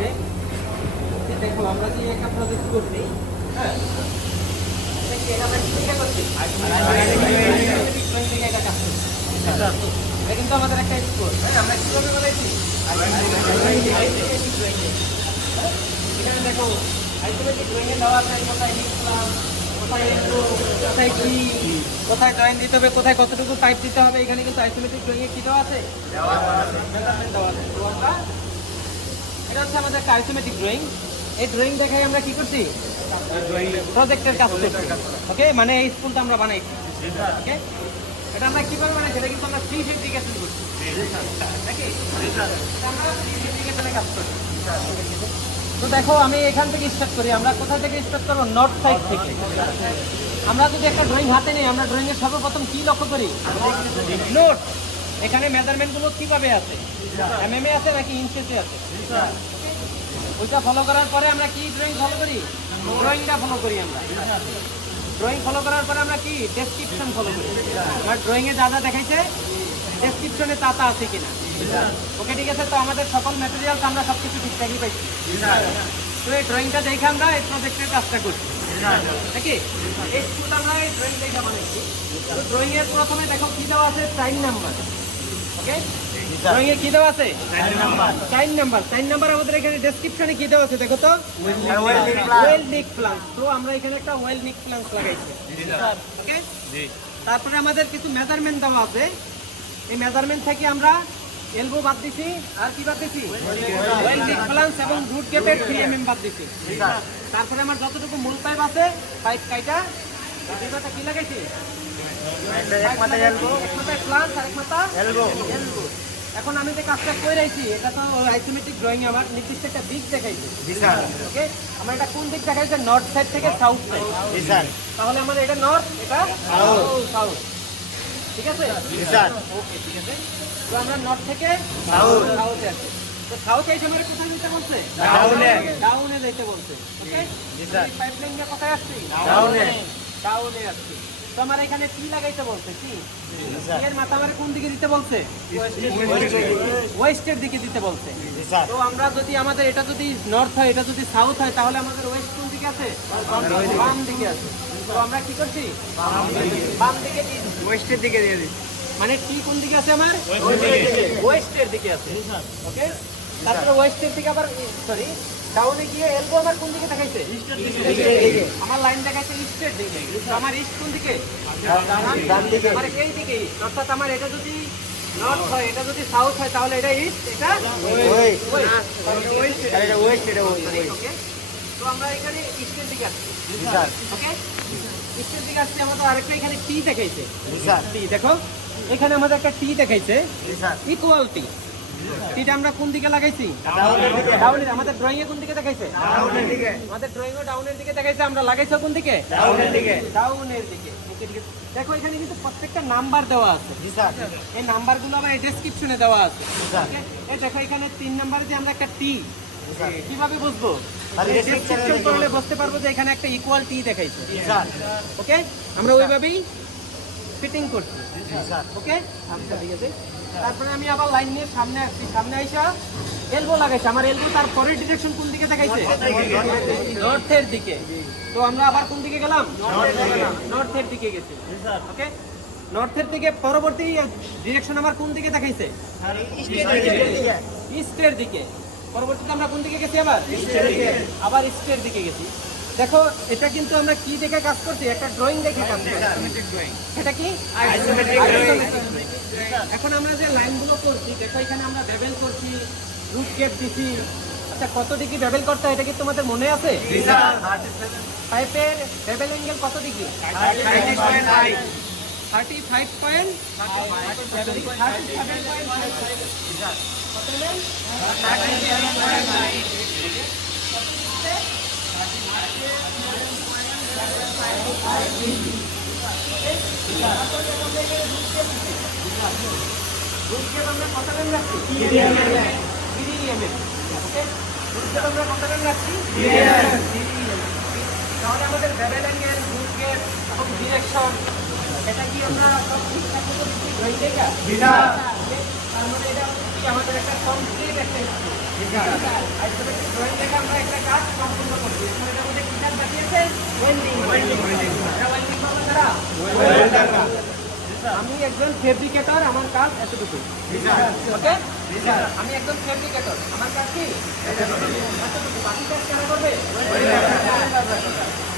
ওকে, দেখো আমরা যে একটা প্রজেক্ট করছি, হ্যাঁ, এটা কি এটা আমরা কি করছি? এটা কাজ করছি। এটা কিন্তু আমাদের একটা স্কোর, হ্যাঁ, আমরা কিভাবে বানাইছি? এখানে দেখো আইসোমেট্রিক ড্রয়িং এ দেওয়া আছে কোথায় লিখলাম, কোথায় এলবো, কোথায় কি, কোথায় জয়েন দিতে হবে, কোথায় কতটুকু পাইপ দিতে হবে। এখানে কিন্তু আইসোমেট্রিক ড্রয়িং এ কি দেওয়া আছে? মেজারমেন্ট দেওয়া আছে। তো আমরা এটা হচ্ছে আমাদের আইসোমেট্রিক ড্রয়িং। এই ড্রয়িং দেখাই আমরা কি করছি? প্রজেক্টের কাজ করছি। ওকে, মানে এই স্কুলটা আমরা বানাইছি। ওকে, এটা আমরা কিভাবে বানাইছি? এটা কিন্তু আমরা 3 ফেব্রিকেশন করছি নাকি? আমরা 3 ফেব্রিকেশনে কাজ করছি। তো দেখো আমি এখান থেকে স্টার্ট করি। আমরা কোথা থেকে স্টার্ট করবো? নর্থ সাইড থেকে। আমরা যদি একটা ড্রয়িং হাতে নিই, আমরা ড্রয়িং এর সর্বপ্রথম কি লক্ষ্য করি? নোট। এখানে মেজারমেন্ট গুলো কিভাবে আছে? এমএম এ আছে নাকি ইঞ্চেসে আছে? ওইটা ফলো করার পরে আমরা কি ড্রয়িং ফলো করি? ড্রয়িংটা ফলো করি আমরা। ড্রয়িং ফলো করার পরে আমরা কি ডেসক্রিপশন ফলো করি। আমার ড্রয়িং এ যা যা দেখাইছে ডেসক্রিপশনে তা তা আছে কিনা। ওকে, ঠিক আছে। তো আমাদের সকল ম্যাটেরিয়ালস আমরা সবকিছু ঠিকঠাকই পাইছি। তো এই ড্রয়িংটা দেখে আমরা এই প্রজেক্টের কাজটা করছি নাকি? এই স্কুলটা আমরা এই ড্রয়িং দেখে বানাইছি। তো ড্রয়িং এর প্রথমে দেখো কি দেওয়া আছে? Time number. ওকে, ড্রয়িং এ কি দেওয়া আছে? Time number. টাইম নাম্বার আমাদের এখানে ডেসক্রিপশনে কি দেওয়া আছে দেখো তো? ওয়েল নিক প্লান্ট। তো আমরা এখানে একটা ওয়েল নিক প্লান্ট লাগাইছি। ওকে, তারপরে আমাদের কিছু মেজারমেন্ট দেওয়া আছে। এই মেজারমেন্ট থেকে আমরা এলবো বাদ দিছি, আর কি বাদ দিছি? ওয়েল নিক প্লান্ট এবং রুট গেপের 3 mm বাদ দিছি। তারপরে আমার যতটুকু মূল পাইপ আছে, পাইপ কাইটা দুইটা কি লাগাইছি? এক মাথা এলবো, এক মাথা প্লান্ট আর এক মাথা এলবো। এখন আমি যে কাজটা করে রাখছি, এটা তো আইসোমেট্রিক ড্রয়িং আমার নির্দিষ্ট একটা দিক দেখাইছে। ওকে, আমার এটা কোন দিক দেখাইছে? নর্থ সাইড থেকে সাউথ সাইড। তাহলে আমার এটা নর্থ, এটা সাউথ। ঠিক আছে? ওকে, ঠিক আছে। তো আমরা নর্থ থেকে সাউথে আসি। তো সাউথ এই সময় কোথায় যেতে বলছে? ডাউনে যেতে বলছে। ওকে, পাইপলাইনটা কোথায় আসছে? ডাউনে আসছে। তো আমার এখানে কি লাগাইতে বলছে? কি এর মাথা আমার কোন দিকে দিতে বলছে? ওয়েস্টের দিকে দিতে বলছে। তো আমরা যদি আমাদের এটা যদি নর্থ হয়, এটা যদি সাউথ হয়, তাহলে আমাদের ওয়েস্ট কোন দিকে আছে? বাম দিকে আছে। তো আমরা কি করছি? বাম দিকে ওয়েস্টের দিকে দিয়ে দিই। মানে টি কোন দিকে আছে? আমার ওয়েস্টের দিকে আছে। ওকে, তারপরে ওয়েস্টের দিকে আবার সরি ডাউনে গিয়ে এলবো আমার কোন দিকে দেখাইছে? আমার লাইন দেখাইছে ইস্টের দিকে। আমার ইস্ট কোন দিকে? ডান দিকে। মানে এই দিকে। অর্থাৎ আমার এটা যদি নর্থ হয়, এটা যদি সাউথ হয়, তাহলে এটা ইস্ট, এটা ওয়েস্ট। এটা ওয়েস্ট, এটা ওয়েস্ট। ওকে, তো আমরা এখানে ইস্টের দিকে আসছি। ওকে, ইস্টের দিকে আসছি। আমাদের আরেকটা এখানে টি দেখাইছে। টি দেখো, এখানে আমাদের একটা টি দেখাইছে, ইকুয়াল টি। টিটা আমরা কোন দিকে লাগাইছি? ডাউনের। আমাদের ড্রয়িং এ কোন দিকে দেখাইছে? ডাউনের দিকে। আমাদের ড্রয়িং এ ডাউনের দিকে দেখাইছে। আমরা লাগাইছি কোন দিকে? ডাউনের দিকে। ডাউনের দিকে। ওকে, ঠিক আছে। দেখো এখানে কিন্তু প্রত্যেকটা নাম্বার দেওয়া আছে। এই নাম্বারগুলো আবার ডেসক্রিপশনে দেওয়া আছে। ওকে, এই দেখো এখানে 3 নাম্বারে যে আমরা একটা টি, কিভাবে বুঝবো? ডেসক্রিপশন করলে বুঝতে পারবো যে এখানে একটা ইকুয়াল টি দেখাইছে। ওকে, আমরা ওইভাবেই ফিটিং করছি। ওকে, আচ্ছা, ঠিক আছে। তারপরে আমি আবার লাইন নিয়ে সামনে আসছি। সামনে আইসা এলবো লাগাইছি। আমার এলবো তার পরের ডিরেকশন কোন দিকে দেখাইছে? নর্থের দিকে। তো আমরা আবার কোন দিকে গেলাম? নর্থের দিকে গেছি। ওকে, নর্থের দিকে পরবর্তী ডিরেকশন আমার কোন দিকে দেখাইছে? ইস্টের দিকে। পরবর্তীতে আমরা কোন দিকে গেছি? আবার ইস্টের দিকে গেছি। দেখো এটা কিন্তু আমরা কি দেখে কাজ করছি? একটা ড্রয়িং দেখে কাজ করছি। এটা কি? এখন আমরা যে লাইনগুলো করছি, দেখো এখানে আমরা বেবেল করছি, রুট গেপ দিছি। আচ্ছা, কত ডিগ্রি বেবেল করতে হয় এটা কি তোমাদের মনে আছে? পাইপের বেবেল অ্যাঙ্গেল কত ডিগ্রি? 35.5। আমরা কত রাখছি? আমরা কত রাখছি? তাহলে আমাদের বেবেল অ্যাঙ্গেল, রুট গেপ এবং ডিরেকশন এটা কি আমরা সব ঠিকঠাক মতো ড্রয়িং দেখা? তার মানে এটা আমাদের একটা কমপ্লিট একটা কাজ সম্পূর্ণ করছি। এখন এটার মধ্যে কি কাজ বাকি আছে? ওয়েল্ডিং। এটা ওয়েল্ডিং করবে কারা? ওয়েল্ডাররা। আমি একজন ফেব্রিকেটর, আমার কাজ এতটুকু। ওকে, আমি একজন ফেব্রিকেটর, আমার কাজ কি এতটুকু। বাকি কাজ কারা করবে?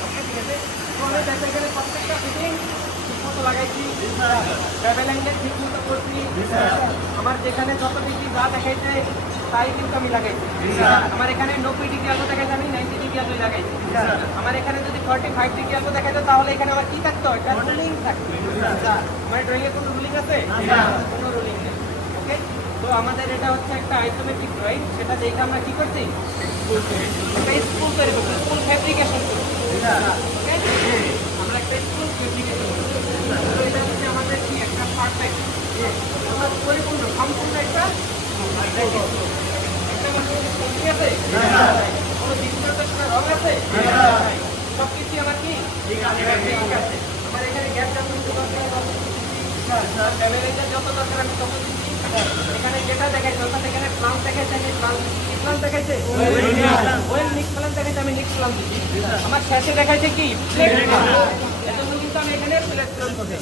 ওকে, ঠিক আছে। তো আমি দেখতে গেলে প্রত্যেকটা ফিটিং ঠিকমতো লাগাইছি, ট্রাভেল অ্যাঙ্গেল ঠিকমতো করছি, আমার যেখানে যত ডিগ্রি যা দেখাইছে তাই কিন্তু আমি লাগাইছি। আমার এখানে 90 ডিগ্রি আলো দেখাইছে, আমি 90 ডিগ্রি আলো লাগাইছি। আমার এখানে যদি 45 ডিগ্রি আলো দেখাইতো তাহলে এখানে আমার কি থাকতো? এটা রুলিং থাকতো। আমার ড্রয়িং এ কোনো রুলিং আছে? কোনো রুলিং নেই। ওকে, তো আমাদের এটা হচ্ছে একটা আইসোমেট্রিক ড্রয়িং, সেটা দেখে আমরা কি করছি? একটা স্কুল তৈরি করছি, স্কুল ফ্যাব্রিকেশন করছি। ওকে, আমরা একটা স্কুল ফ্যাব্রিকেশন করছি। তো এটা হচ্ছে আমাদের কি একটা পারফেক্ট, আমার পরিপূর্ণ সম্পূর্ণ একটা ঠিক আছে। কোনো দ্বিতীয়ত কোনো রং আছে? সব কিছু আমার কি ঠিক আছে। আমার এখানে গ্যাস যতটুকু দরকার যত দরকার আমি তত দিচ্ছি। এখানে যেটা দেখাইছে ওখানে এখানে প্লাম দেখাইছে, আমি প্লাম কি প্লাম দেখাইছে? ওয়েল মিক্স প্লাম দেখাইছে, আমি মিক্স প্লাম দিচ্ছি। আমার শেষে দেখাইছে কি প্লেট প্লাম, এজন্য কিন্তু আমি এখানে প্লেট প্লাম করছি।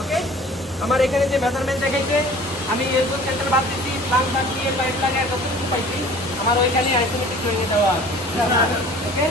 ওকে, আমার এখানে যে মেজারমেন্ট দেখাইছে আমি এরকম সেন্টার বাদ দিচ্ছি, প্লাং বাদ দিয়ে পাইপ লাগিয়ে যতটুকু পাইছি আমার ওইখানে আইসোমেট্রিক ড্রয়িং দেওয়া আছে।